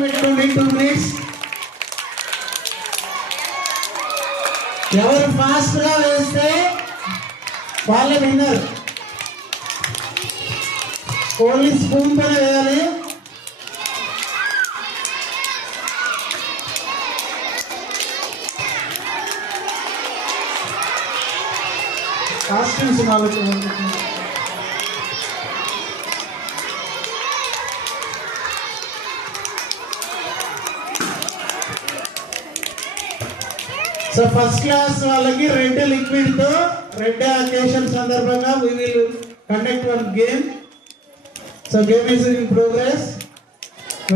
2 minutes. ఎవరు ఫాస్ట్ గా వేస్తే వాళ్ళే విన్నర్. ఓన్లీ స్పూన్ పైన వేయాలి. కాస్ట్యూమ్స్ సో ఫస్ట్ క్లాస్ వాళ్ళకి రెడ్ లిక్విడ్ తో రెడ్ అకేషన్ సందర్భంగా we will conduct one game. So game is in progress.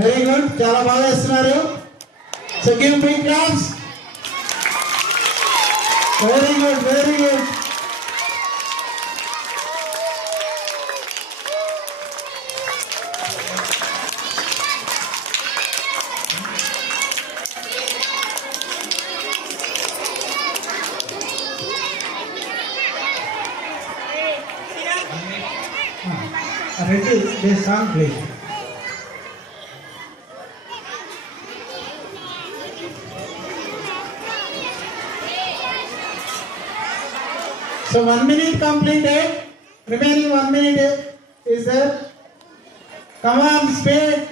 Very good, చాలా బాగా చేస్తున్నారు. So give big claps. Very good, very good. Ready, they song play. So 1 minute completed. Remaining 1 minute is there. Come on, speed.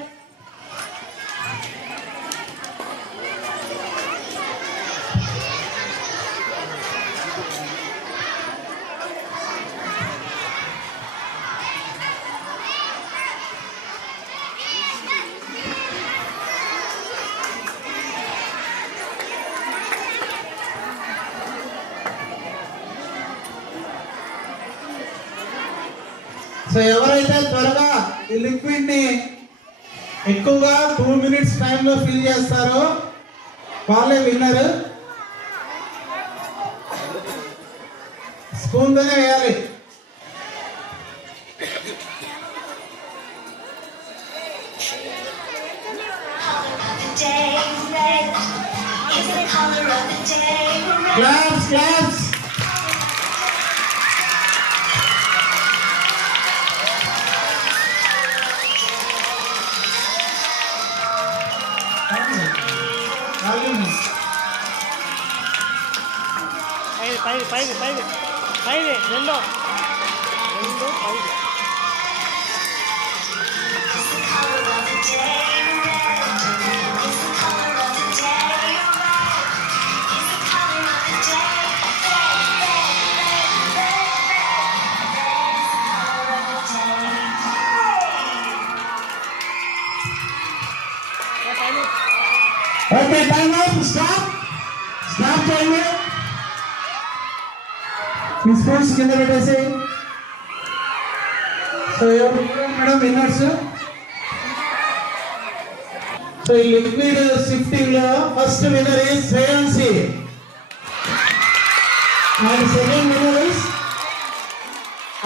So ఎవరైతే త్వరగా ఈ లిక్విడ్ ని ఎక్కువగా 2 minutes టైంలో ఫిల్ చేస్తారో వాళ్ళే విన్నర్. స్పూన్ తోనే వేయాలి. Claps, claps. పైది రెండో పైది. Okay, time up. Stop. Stop timer. మీ స్పూన్స్ కింద పెట్టేసి. సో ఎవరు మేడం విన్నర్స్? సో ఈ లిక్విడ్ షిఫ్టింగ్ లో first winner is Shreyansi and second winner is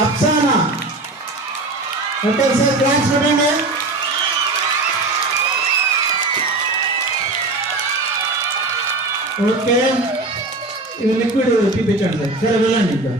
Apsana. Okay sir, class చూడండి. ఓకే, ఇది లిక్విడ్ చూపించండి సార్. సరే వెళ్ళండి ఇంకా.